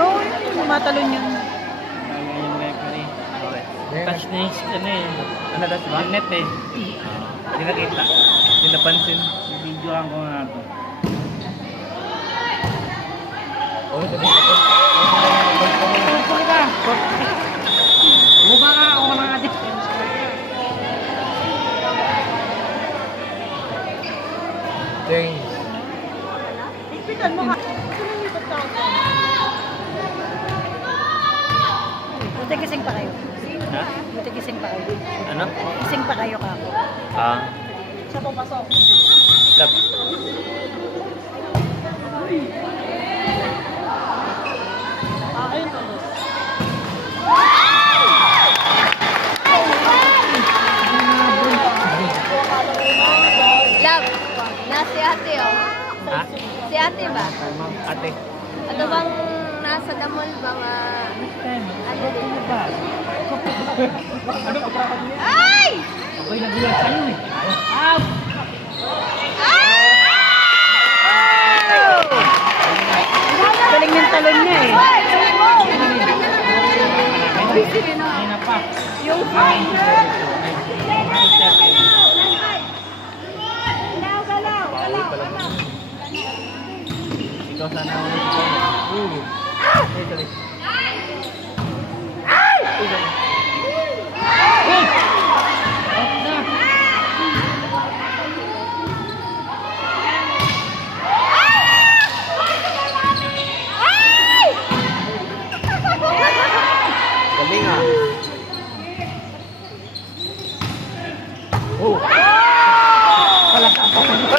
Oo, tumatalon yun. Yung referee. Touch na yung ano eh. Ano das ba? Yung net eh. Hindi nakita. Hindi napansin. Videoan ko nga ito. Oh, sabi ko. Pupul ka! Buba ka ako ng adik. Change. Ipitan mo ka. Ito lang buti gising pa kayo. Ha? Buti gising pa kayo. Ano? Gising pa kayo kako. Ah. Siya pupasok. Lab. Ayun tulos. Love, na si ate oh. Ha? Si ate ba? Ate. Ano bang nasa damol mga... Ano din? Ay! Ako'y nagulat sa'yo eh. Galing yung talon niya eh. Kanina pa. Yung Bawal pala mo. Ikaw sana ako nito. Sorry, sorry. Galing ah. Oh. Palata pa.